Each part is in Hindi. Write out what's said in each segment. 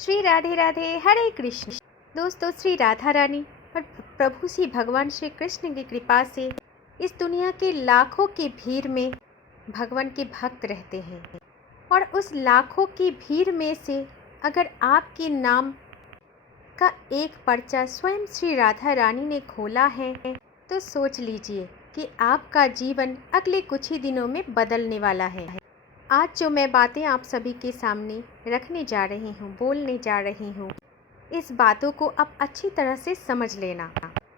श्री राधे राधे हरे कृष्ण। दोस्तों, श्री राधा रानी और प्रभु श्री भगवान श्री कृष्ण की कृपा से इस दुनिया के लाखों की भीड़ में भगवान के भक्त रहते हैं और उस लाखों की भीड़ में से अगर आपके नाम का एक पर्चा स्वयं श्री राधा रानी ने खोला है तो सोच लीजिए कि आपका जीवन अगले कुछ ही दिनों में बदलने वाला है। आज जो मैं बातें आप सभी के सामने रखने जा रही हूँ, बोलने जा रही हूँ, इस बातों को आप अच्छी तरह से समझ लेना।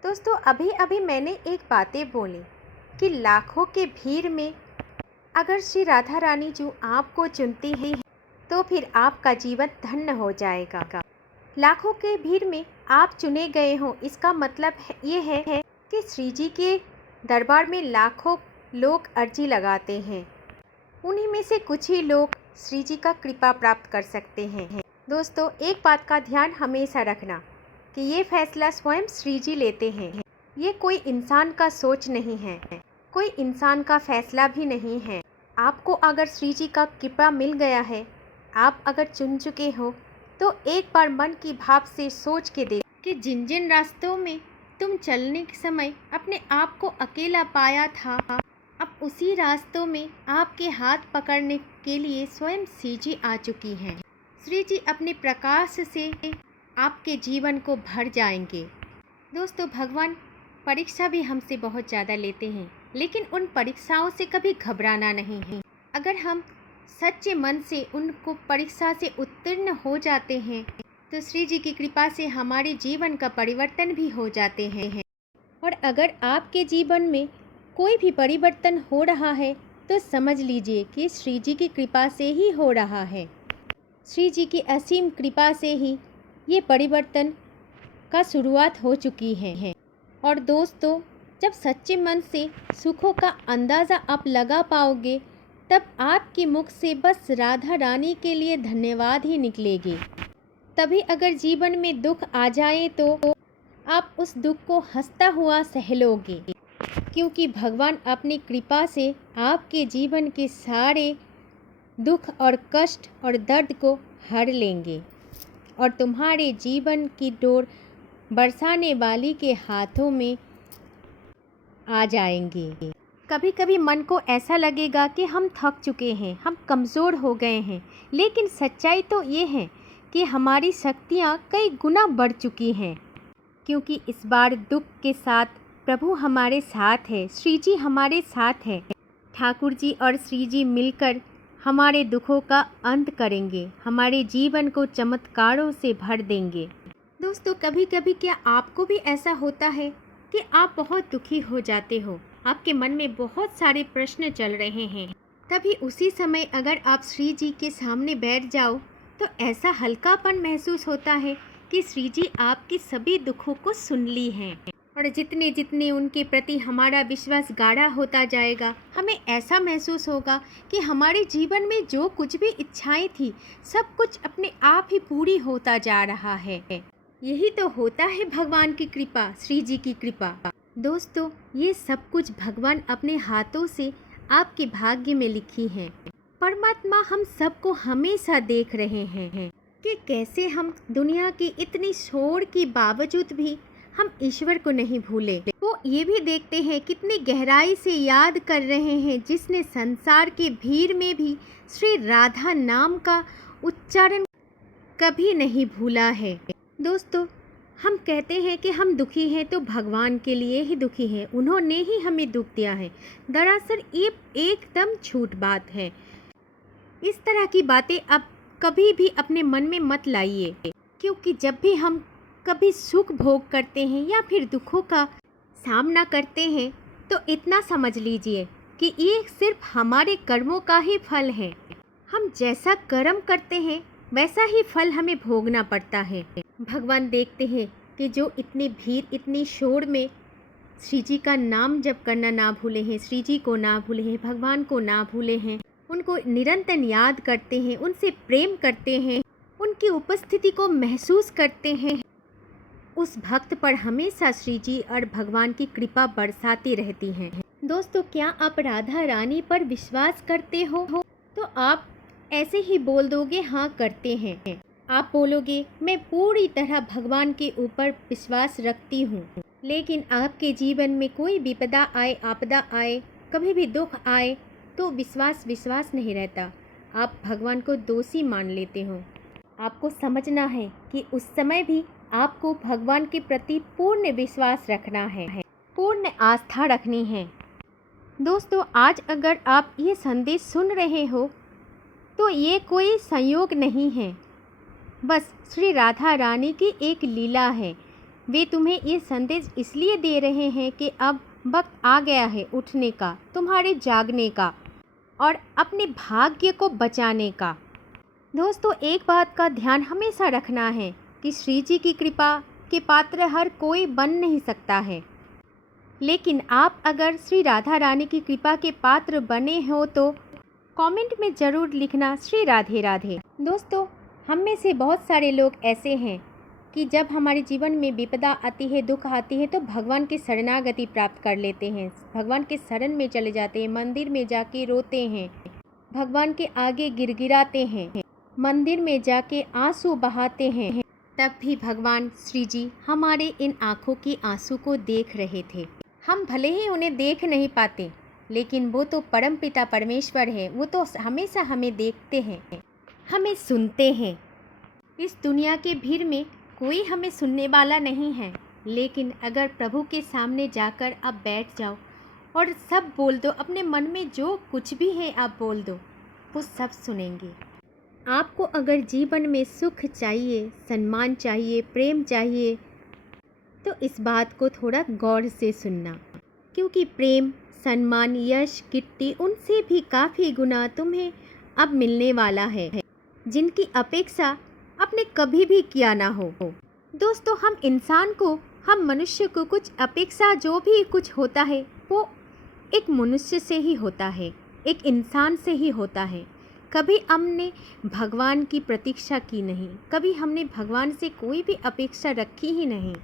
दोस्तों, अभी अभी मैंने एक बातें बोली कि लाखों के भीड़ में अगर श्री राधा रानी जो आपको चुनती है तो फिर आपका जीवन धन्य हो जाएगा। लाखों के भीड़ में आप चुने गए हो, इसका मतलब ये है कि श्री जी के दरबार में लाखों लोग अर्जी लगाते हैं, उन्हीं में से कुछ ही लोग श्री जी का कृपा प्राप्त कर सकते हैं। दोस्तों, एक बात का ध्यान हमेशा रखना कि ये फैसला स्वयं श्री जी लेते हैं। ये कोई इंसान का सोच नहीं है, कोई इंसान का फैसला भी नहीं है। आपको अगर श्री जी का कृपा मिल गया है, आप अगर चुन चुके हो, तो एक बार मन की भाव से सोच के देख कि जिन जिन रास्तों में तुम चलने के समय अपने आप को अकेला पाया था, अब उसी रास्तों में आपके हाथ पकड़ने के लिए स्वयं श्री जी आ चुकी हैं। श्री जी अपने प्रकाश से आपके जीवन को भर जाएंगे। दोस्तों, भगवान परीक्षा भी हमसे बहुत ज़्यादा लेते हैं, लेकिन उन परीक्षाओं से कभी घबराना नहीं है। अगर हम सच्चे मन से उनको परीक्षा से उत्तीर्ण हो जाते हैं तो श्री जी की कृपा से हमारे जीवन का परिवर्तन भी हो जाते हैं। और अगर आपके जीवन में कोई भी परिवर्तन हो रहा है तो समझ लीजिए कि श्री जी की कृपा से ही हो रहा है। श्री जी की असीम कृपा से ही ये परिवर्तन का शुरुआत हो चुकी है। और दोस्तों, जब सच्चे मन से सुखों का अंदाज़ा आप लगा पाओगे, तब आपके मुख से बस राधा रानी के लिए धन्यवाद ही निकलेगी। तभी अगर जीवन में दुख आ जाए तो आप उस दुख को हंसता हुआ सह लोगे, क्योंकि भगवान अपनी कृपा से आपके जीवन के सारे दुख और कष्ट और दर्द को हर लेंगे और तुम्हारे जीवन की डोर बरसाने वाली के हाथों में आ जाएंगे। कभी कभी मन को ऐसा लगेगा कि हम थक चुके हैं, हम कमज़ोर हो गए हैं, लेकिन सच्चाई तो ये है कि हमारी शक्तियाँ कई गुना बढ़ चुकी हैं, क्योंकि इस बार दुख के साथ प्रभु हमारे साथ है, श्री जी हमारे साथ है। ठाकुर जी और श्री जी मिलकर हमारे दुखों का अंत करेंगे, हमारे जीवन को चमत्कारों से भर देंगे। दोस्तों, कभी कभी क्या आपको भी ऐसा होता है कि आप बहुत दुखी हो जाते हो, आपके मन में बहुत सारे प्रश्न चल रहे हैं, तभी उसी समय अगर आप श्री जी के सामने बैठ जाओ तो ऐसा हल्कापन महसूस होता है कि श्री जी आपके सभी दुखों को सुन ली हैं। और जितने जितने उनके प्रति हमारा विश्वास गाढ़ा होता जाएगा, हमें ऐसा महसूस होगा कि हमारे जीवन में जो कुछ भी इच्छाएं थी, सब कुछ अपने आप ही पूरी होता जा रहा है। यही तो होता है भगवान की कृपा, श्री जी की कृपा। दोस्तों, ये सब कुछ भगवान अपने हाथों से आपके भाग्य में लिखी है। परमात्मा हम सबको हमेशा देख रहे हैं कि कैसे हम दुनिया की इतनी शोर के बावजूद भी हम ईश्वर को नहीं भूले। वो ये भी देखते हैं कितनी गहराई से याद कर रहे हैं जिसने संसार के भीड़ में भी श्री राधा नाम का उच्चारण कभी नहीं भूला है। दोस्तों, हम कहते हैं कि हम दुखी हैं तो भगवान के लिए ही दुखी हैं, उन्होंने ही हमें दुख दिया है। दरअसल ये एकदम झूठ बात है। इस तरह की बातें अब कभी भी अपने मन में मत लाइए, क्योंकि जब भी हम कभी सुख भोग करते हैं या फिर दुखों का सामना करते हैं तो इतना समझ लीजिए कि ये सिर्फ हमारे कर्मों का ही फल है। हम जैसा कर्म करते हैं वैसा ही फल हमें भोगना पड़ता है। भगवान देखते हैं कि जो इतनी भीड़, इतनी शोर में श्री जी का नाम जप करना ना भूले हैं, श्री जी को ना भूले हैं, भगवान को ना भूले हैं, उनको निरंतर याद करते हैं, उनसे प्रेम करते हैं, उनकी उपस्थिति को महसूस करते हैं, उस भक्त पर हमेशा श्री जी और भगवान की कृपा बरसाती रहती हैं। दोस्तों, क्या आप राधा रानी पर विश्वास करते हो तो आप ऐसे ही बोल दोगे हाँ करते हैं। आप बोलोगे मैं पूरी तरह भगवान के ऊपर विश्वास रखती हूँ, लेकिन आपके जीवन में कोई विपदा आए, आपदा आए, कभी भी दुख आए तो विश्वास नहीं रहता। आप भगवान को दोषी मान लेते हो। आपको समझना है कि उस समय भी आपको भगवान के प्रति पूर्ण विश्वास रखना है, पूर्ण आस्था रखनी है। दोस्तों, आज अगर आप ये संदेश सुन रहे हो तो ये कोई संयोग नहीं है, बस श्री राधा रानी की एक लीला है। वे तुम्हें ये संदेश इसलिए दे रहे हैं कि अब वक्त आ गया है उठने का, तुम्हारे जागने का और अपने भाग्य को बचाने का। दोस्तों, एक बात का ध्यान हमेशा रखना है कि श्री जी की कृपा के पात्र हर कोई बन नहीं सकता है, लेकिन आप अगर श्री राधा रानी की कृपा के पात्र बने हो तो कमेंट में ज़रूर लिखना श्री राधे राधे। दोस्तों, हम में से बहुत सारे लोग ऐसे हैं कि जब हमारे जीवन में विपदा आती है, दुख आती है तो भगवान की शरणागति प्राप्त कर लेते हैं, भगवान के शरण में चले जाते हैं, मंदिर में जाके रोते हैं, भगवान के आगे गिड़गिड़ाते हैं, मंदिर में जाके आंसू बहाते हैं। तब भी भगवान श्री जी हमारे इन आँखों की आंसू को देख रहे थे। हम भले ही उन्हें देख नहीं पाते, लेकिन वो तो परमपिता परमेश्वर है, वो तो हमेशा हमें देखते हैं, हमें सुनते हैं। इस दुनिया के भीड़ में कोई हमें सुनने वाला नहीं है, लेकिन अगर प्रभु के सामने जाकर आप बैठ जाओ और सब बोल दो, अपने मन में जो कुछ भी है आप बोल दो, वो सब सुनेंगे। आपको अगर जीवन में सुख चाहिए, सम्मान चाहिए, प्रेम चाहिए, तो इस बात को थोड़ा गौर से सुनना, क्योंकि प्रेम, सम्मान, यश, कीर्ति उनसे भी काफ़ी गुना तुम्हें अब मिलने वाला है, जिनकी अपेक्षा आपने कभी भी किया ना हो। दोस्तों, हम इंसान को, हम मनुष्य को कुछ अपेक्षा जो भी कुछ होता है वो एक मनुष्य से ही होता है, एक इंसान से ही होता है। कभी हमने भगवान की प्रतीक्षा की नहीं, कभी हमने भगवान से कोई भी अपेक्षा रखी ही नहीं।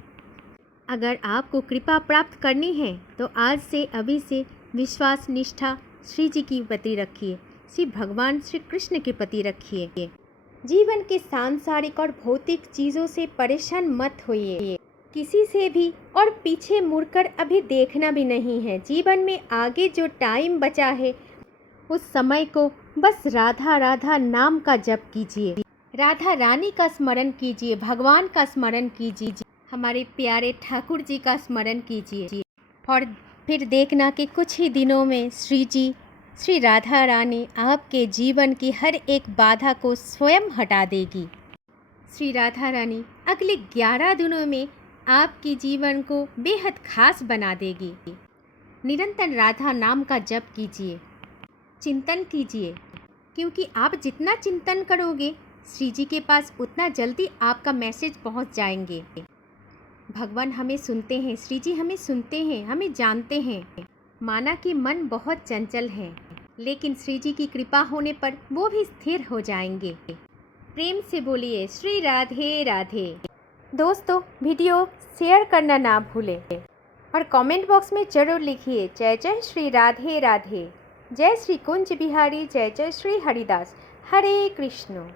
अगर आपको कृपा प्राप्त करनी है तो आज से, अभी से विश्वास, निष्ठा श्री जी की प्रति रखिए, श्री भगवान श्री कृष्ण के प्रति रखिए। जीवन के सांसारिक और भौतिक चीज़ों से परेशान मत होइए, किसी से भी, और पीछे मुड़कर अभी देखना भी नहीं है। जीवन में आगे जो टाइम बचा है उस समय को बस राधा राधा नाम का जप कीजिए, राधा रानी का स्मरण कीजिए, भगवान का स्मरण कीजिए, हमारे प्यारे ठाकुर जी का स्मरण कीजिए, और फिर देखना कि कुछ ही दिनों में श्री जी, श्री राधा रानी आपके जीवन की हर एक बाधा को स्वयं हटा देगी। श्री राधा रानी अगले 11 दिनों में आपके जीवन को बेहद खास बना देगी। निरंतर राधा नाम का जप कीजिए, चिंतन कीजिए, क्योंकि आप जितना चिंतन करोगे श्री जी के पास उतना जल्दी आपका मैसेज पहुंच जाएंगे। भगवान हमें सुनते हैं, श्री जी हमें सुनते हैं, हमें जानते हैं। माना कि मन बहुत चंचल है, लेकिन श्री जी की कृपा होने पर वो भी स्थिर हो जाएंगे। प्रेम से बोलिए श्री राधे राधे। दोस्तों, वीडियो शेयर करना ना भूलें और कमेंट बॉक्स में ज़रूर लिखिए जय जय श्री राधे राधे, जय श्री कुंज बिहारी, जय जय श्री हरिदास। हरे कृष्ण।